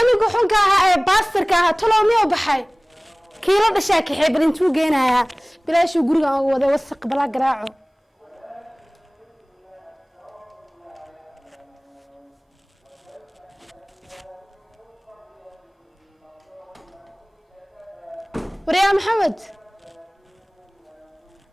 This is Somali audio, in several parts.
cunuga xunka ahaa ee baastarka ahaa talow miyo baxay kiila dhashaa kaxee bal intuu geenayaa bilaashuu guriga uga waday wasaq balaa garaaco وريا محمد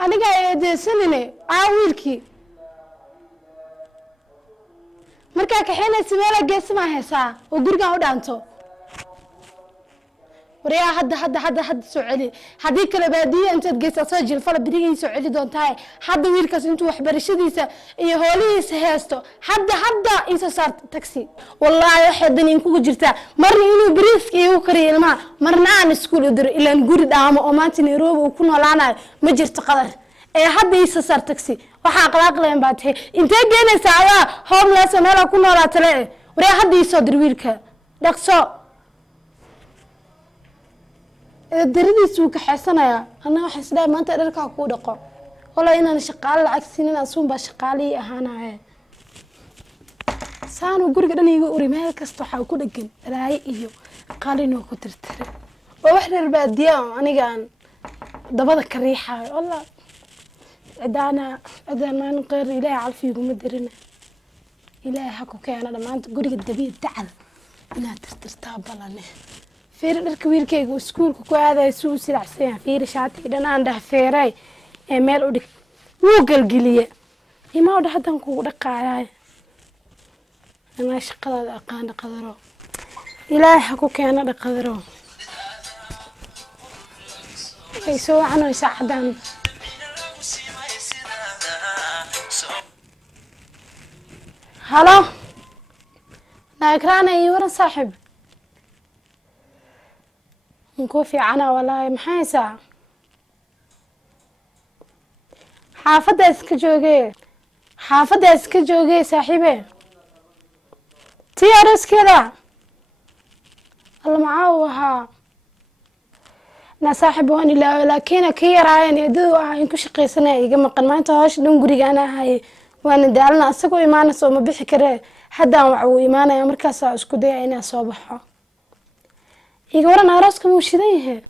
أنا قاعد سنيني عاويلكي مركا كحين سميلا قيس ما هسا وقرقا ودانتو وريا حد سعودي هذيك البادية أنت تقيس أسجل فلا بدي سعودي دون تاي حد ويركس أنتو وحبر الشديسة إيه هوليس هاستو حد إنسا صار تاكسي والله واحد إنكو جرتا مرة إنو بريسك يوكري الماء مرنا عن سكول يدر إلا نقول دعامة ومانتي نيروب وكنا لعنا ما جرت قدر إيه حد إنسا صار تاكسي وحاق العقل بعده أنت جينا ساعة هم لا سمعنا كنا لا تلاقي وريا حد يصدر ويركا دكسو دريديس وك حسنايا أنا حسنا ما أنت أدرك عقود قا والله إن أنا شغال العكس إن أنا أصوم بشغالي أنا سانو قرق أنا يقولي ما كستوحى وكل جن راي إيو قال إنه كتر ترى وإحنا البادية أنا جان ضبطك الريحة والله عدانا ما نقر إلهي عالفيكم مدرنا إلهي حكوا كأنا لما أنت قرق الدبيب تعال أنا ترتابلني فير الكبير كيجو سكول كو هذا يسوس العسيان فير شاتي دنا عنده فيراي ميل ودك وقلقليه ما ودا حدا كو دقايا انا شقده اقان قدرو الهي حكو كان قدرو اي سو عنو يساعدان هلا ناكرانا يورا صاحب نكوفي عنا والله محايسة حافظة اسكجوجي صاحبي تي أرس كذا الله معاوها نا صاحب واني لكن كي راين يدو إنكو شقي سنة يجمع ما أنت هاش دون قريق أنا هاي وأنا دالنا أسكو إيمانا سو ما بيحكره حدا وعو إيمانا يا مركز اسكو دي عيني صباحا يقول أنا راسكم وشذيه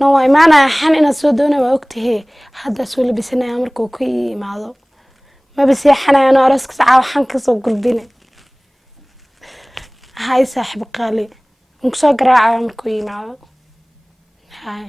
نوع معنا حن إن السودانة وقته حد سوي بسنة أمريكا كي معه ما بس يحنا أنا راسك ساعة وحنكس وقلبنا هاي صاحب قالي نقص قراعة أمريكا معه هاي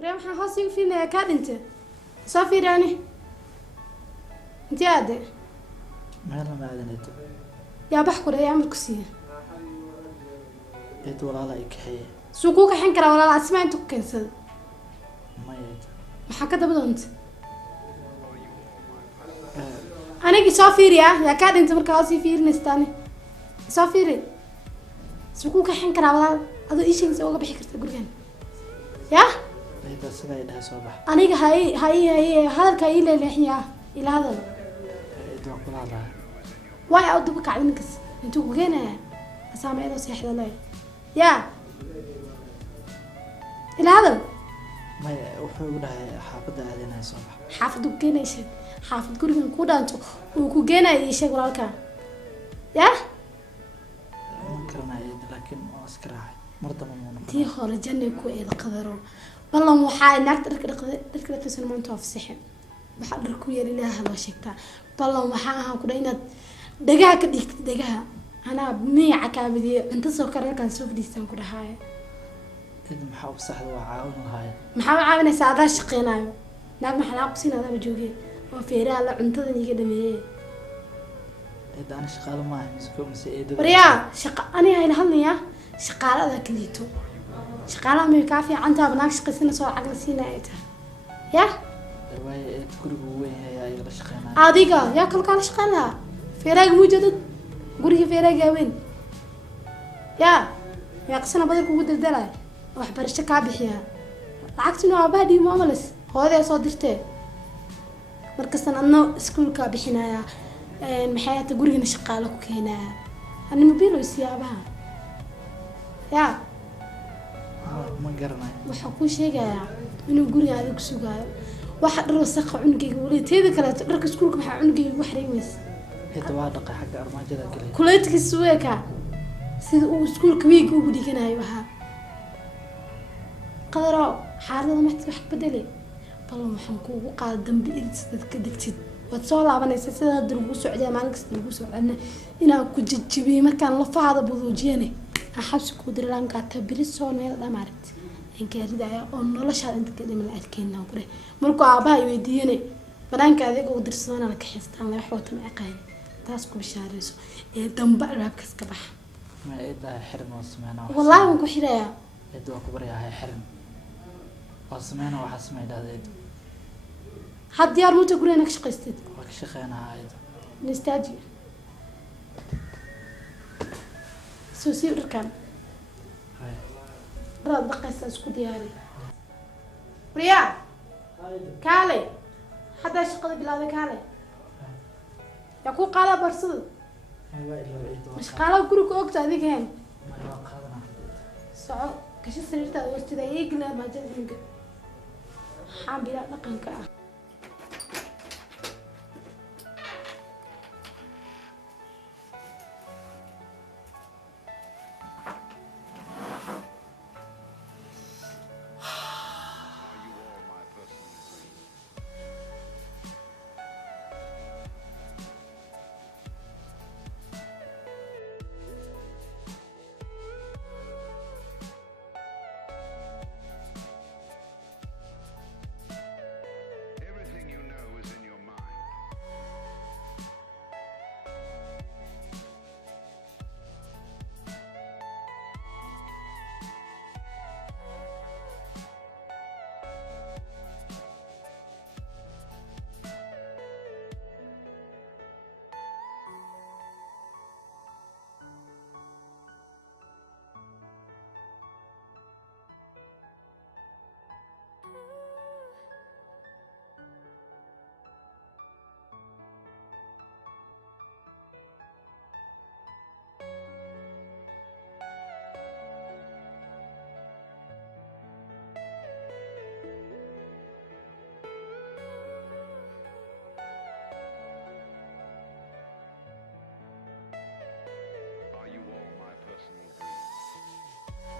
ريم حاسين فينا كاد انت صافي راني انت عادي ما عادنت يا بحكر يا عمر كسيه ايت ولا لا يكحي سوقوك حين كرا ولا لا اسمع انت كنسل ما يد maxaa ka dabada unta anigi soo fiiriya yaa ka dhinta markaa soo fiirinaystaani soo fiiri suuku ka xin karaa walaal adoo ishiisa uga bixi karta gurigan yaa ayda sida ay dhahay soo bax aniga hay hadalka ii leeleexiya ila hadal ayda kula hadal waay aad dub ka cadinkas intuu ku geenaya asaameedo seexda leh yaa ila hadal ما وحول لها حافظة علينا صباح حافظ كينيش حافظ كل من كودانتو وكوجينا يشيك والكا يا ممكن عيد لكن أسكراعي مرضى ممنوع تي خارج جنة كويد قدروا والله مو حاي ناك ترك تسلم أنت في السحن بحضر كويا لله هذا شكتا والله ما حاها كلنا دقها كديك دقها أنا بمية عكابدي أنت سكر كان سوف ديستان كده هاي إذا محاول صحة وعاون هاي محاول عاون ساعات شقينا ناك محنا قصينا هذا بجوجي وفيرا لا عنتظني كده ميه إذا أنا شغال معي مسكون مسيد وريا أنا هاي لهالنيا شقالة ذاك ليتو شقالة مي كافي عنتها بناك شقيسنا صار عقل سينا إيتها يا waaye gurigu weyn yahay ayaa la shaqeynaya. adiga yaa kalkaa la shaqeyn lahaa feeraaga muujadad guriga feeraaga weyn yaa yaa qasana badan kugu daldalaya waxbarasho kaa bixiyaa lacagtina waa aabaha dhiib maamalis hooyaday soo dirtee markastan adna iskuulka bixinaya maxay hata gurigana shaqaalo ku keenaya ani mobiilo isiyaabaha yaa ma garanayo. waxaa kuu sheegayaa inuu guriga adiga sugaayo waxa dhar wasakha cunugayga wali teeda kaleeto dharka iskuulka maxaa cunugayga ugu xareemaysa Hada waa dhaqay xagga armaajada galay. kuleedkiisa weeka sida uu iskuulka wiiga ugu dhiganayo ahaa qadaro xaaladda maxti wax bedeli ballan waxaan kuugu qaada dambi inta dadka degtid waad soo laabanaysa sida hadda lagu socday maalin kasta lagu socdana inaan ku jijibiyey markaan lafaada buduujiyane aan xabsi kuu diri laan gaata biri soo meel dhamaaragt aan gaaridaya oo noloshaada inta ka dhiman arkeenna ku dheh markuu aabaha i weydiiyane banaanka adiga u dirsadana la kaxeystaan la wax wata ma aqaani taas ku bishaarayso ee damba albaabkaas ka baxa Ma eeda xiran oo sameynaa. wallaahi waan ku xirayaa Eeda waa ku baryahay xiran. oo sameynaa waxa sameeyay had diyaar muuta guriga ka shaqaystid waa ka shaqeynaa eeda. nistaaji soo sii dharkan dharad dhaqaysa isku diyaari wariyaa kaale haddaa shaqada bilaabay kaale yaa ku qaadaa barsada mashaqaalaha guriga ogta adiga heen soco gashi sariirtaada hortida eegla maajada ninka maxaa bilaa dhaqanka ah Everything you know is in your mind. Are you all my personal dreams?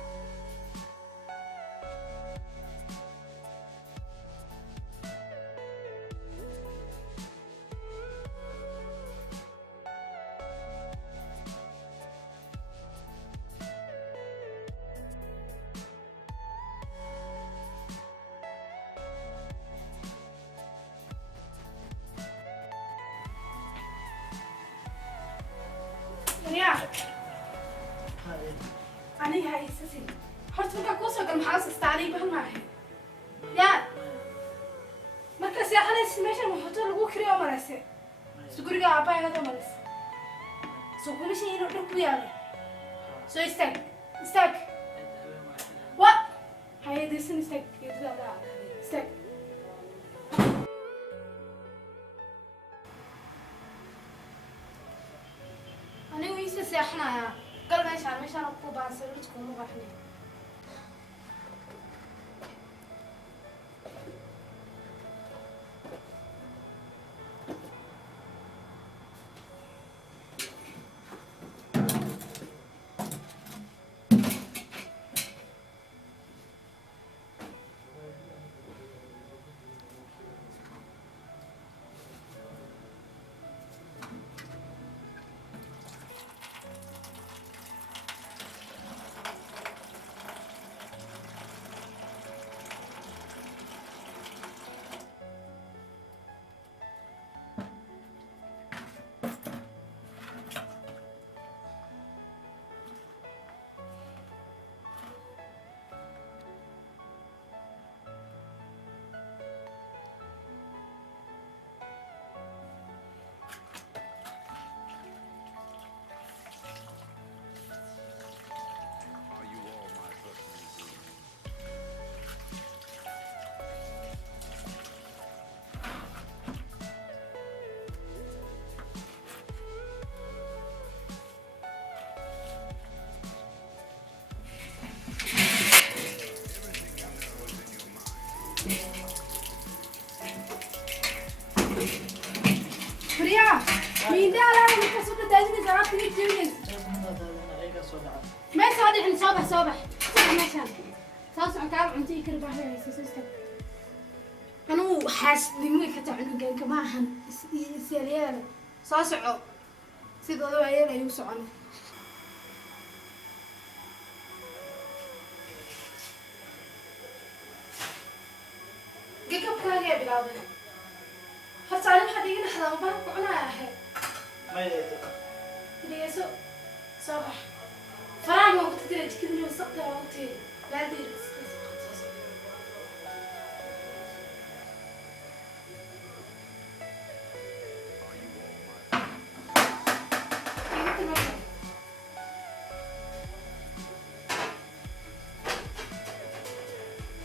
wariyaa aniga ha isasin horta markaa kuu soo gal maxaa usastaa aniga bahal maahay yaa marka seexanaysa meeshan maxuuto lagu kiriyo oo marayse si guriga aabbahaygad oo marayse soo kuma shay inuu dhar ku yaalo soo istaag istaag wa hayadaysan istaag geedada istaag anigu iisa seexanayaa gal meeshaan ku baansan midkuuma qarxnay مين ده لا أنا كسبت تأذيني زعلت لي تجيبني ما صادق إن صباح صباح ماشان صاص عكار عندي كربا هي سيستم أنا حاس دمي كتعني كان كمان سريان صاص عو سيد الله عيال يوسع عنه جيكب كاجي بلادنا حتى على حديقنا حدا مبارك وعنا أحد ما يدري تريسو صباح فرع ما قلت ترى كذا اللي وصلت وقتي لا دير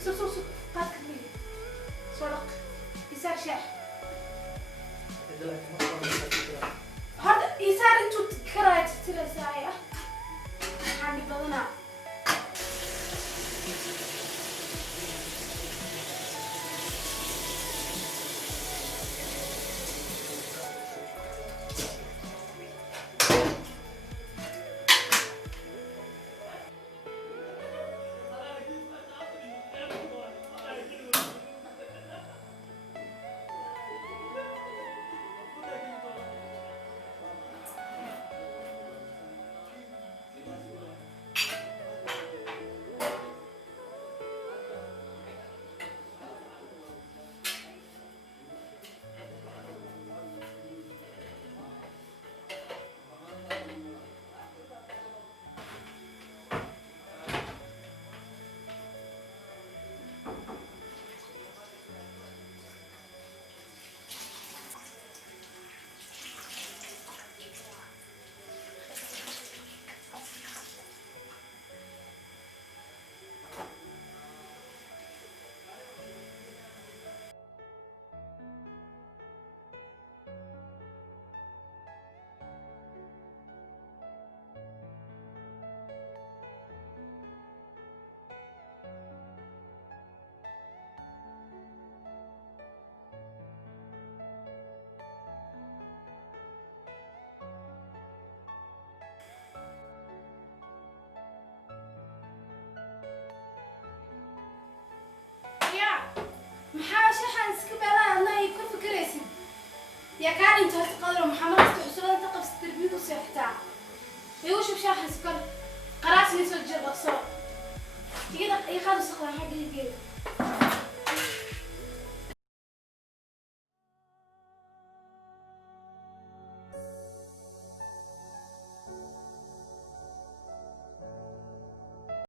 سوق قاعد كبير سرق يسار شاح هذا يسار انتو تكرهت ترى ساعة عندي بضنا محاوشة حنسكب على الله يكون فكريسي يا كان انتو تقدروا محمد استحسوا